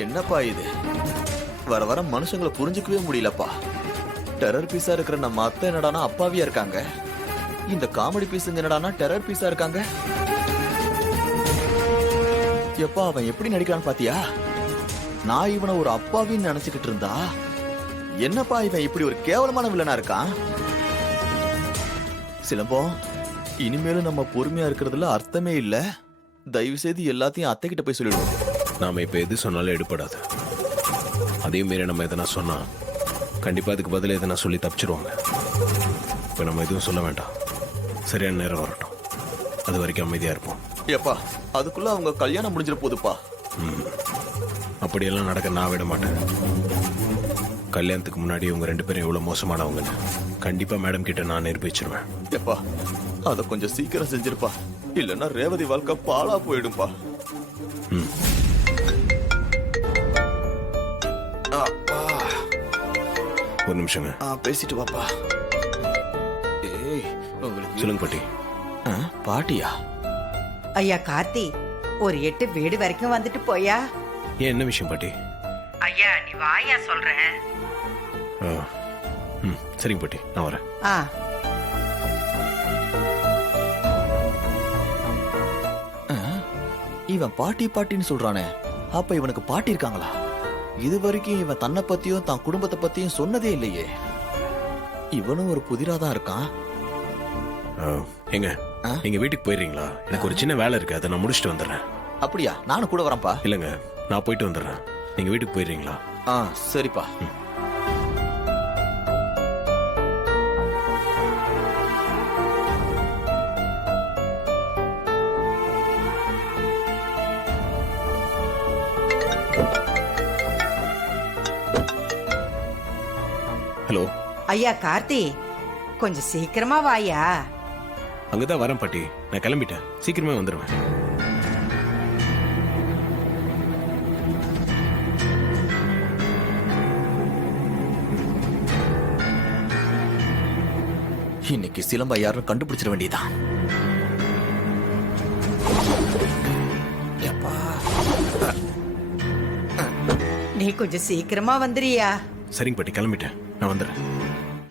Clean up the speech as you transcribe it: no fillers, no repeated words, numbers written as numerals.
என்னப்பா இது? வர வர மனுஷங்களை புரிஞ்சுக்கவே முடியலப்பா. டெரர் பீஸா இருக்கிற நம்ம அத்தை என்னடானா அப்பாவியா இருக்காங்க. இந்த காமெடி பீஸுங்க என்னடானா டெரர் பீஸா இருக்காங்க. எப்பா அவன் எப்படி நடிக்கிறான்னு பாத்தியா? நான் இவனை ஒரு அப்பாவின்னு நினைச்சுக்கிட்டு இருந்தா என்னப்பா இவன் இப்படி ஒரு கேவலமான வில்லனா இருக்கான். சிலம்பம், இனிமேலும் நம்ம பொறுமையா இருக்கிறதுல அர்த்தமே இல்ல. தயவு செய்து எல்லாத்தையும் அத்தை கிட்ட போய் சொல்லிடுவோம். நாம இப்ப எது சொன்னாலும் எடுபடாது. அதே மாரி நம்ம எதனா சொன்னா கண்டிப்பா அதுக்கு பதில் எதனா சொல்லி தப்பிச்சிருவாங்க. இப்ப நம்ம எதுவும் சொல்ல வேண்டாம். சரியான நேரம் வரட்டும், அது வரைக்கும் அமைதியா இருப்போம். ஏப்பா அதுக்குள்ள அவங்க கல்யாணம் முடிஞ்சிட போதுப்பா. அப்படியெல்லாம் நடக்க நான் விட மாட்டேன். கல்யாணத்துக்கு முன்னாடி உங்க 2 பேரும் எவ்வளவு மோசமானவங்கன்னு கண்டிப்பா மேடம் கிட்ட நான் நிரூபிச்சிருவேன். ஏப்பா அத கொஞ்சம் சீக்கிரம் செஞ்சிருப்பா, இல்லன்னா ரேவதி வாழ்க்கை பாழா போயிடும்பா. ஒரு நிமிஷங்க. பேசிட்டு வாப்பா. ஏய் சொல்லுங்க பாட்டி. பாட்டியா? ஐயா கார்த்தி, ஒரு 8 வீடு வரைக்கும் வந்துட்டு போயா. ஏன், என்ன விஷயம் பாட்டி? ஐயா நீ வாயா சொல்றேன். சரிங்க பாட்டி, நான் வரேன். இவன் பாட்டி பாட்டின்னு சொல்றானே, அப்ப இவனுக்கு பாட்டி இருக்காங்களா? இது வரைக்கும் இவன் தன்னை பத்தியும் தான் குடும்பத்தை பத்தியும் சொன்னதே இல்லையே. இவனும் ஒரு புதிராதான் இருக்கான். எங்க நீங்க வீட்டுக்கு போயிடுறீங்களா? எனக்கு ஒரு சின்ன வேலை இருக்கு, அதை நான் முடிச்சுட்டு வந்துடுறேன். அப்படியா? நானும் கூட வரேன்ப்பா. இல்லங்க, நான் போயிட்டு வந்துடுறேன். நீங்க வீட்டுக்கு போயிடுறீங்களா? சரிப்பா. ஹலோ ஐயா கார்த்தி, கொஞ்சம் சீக்கிரமா வாயா. அங்கதான் வரேன் பாட்டி, நான் கிளம்பிட்டேன், சீக்கிரமே வந்துடுவேன். இன்னைக்கு சிலம்பா யாரும் கண்டுபிடிச்சிட வேண்டியதான். நீ கொஞ்சம் சீக்கிரமா வந்துறியா? சரிங்க பாட்டி, கிளம்பிட்டேன், நான் வந்துடுறேன்.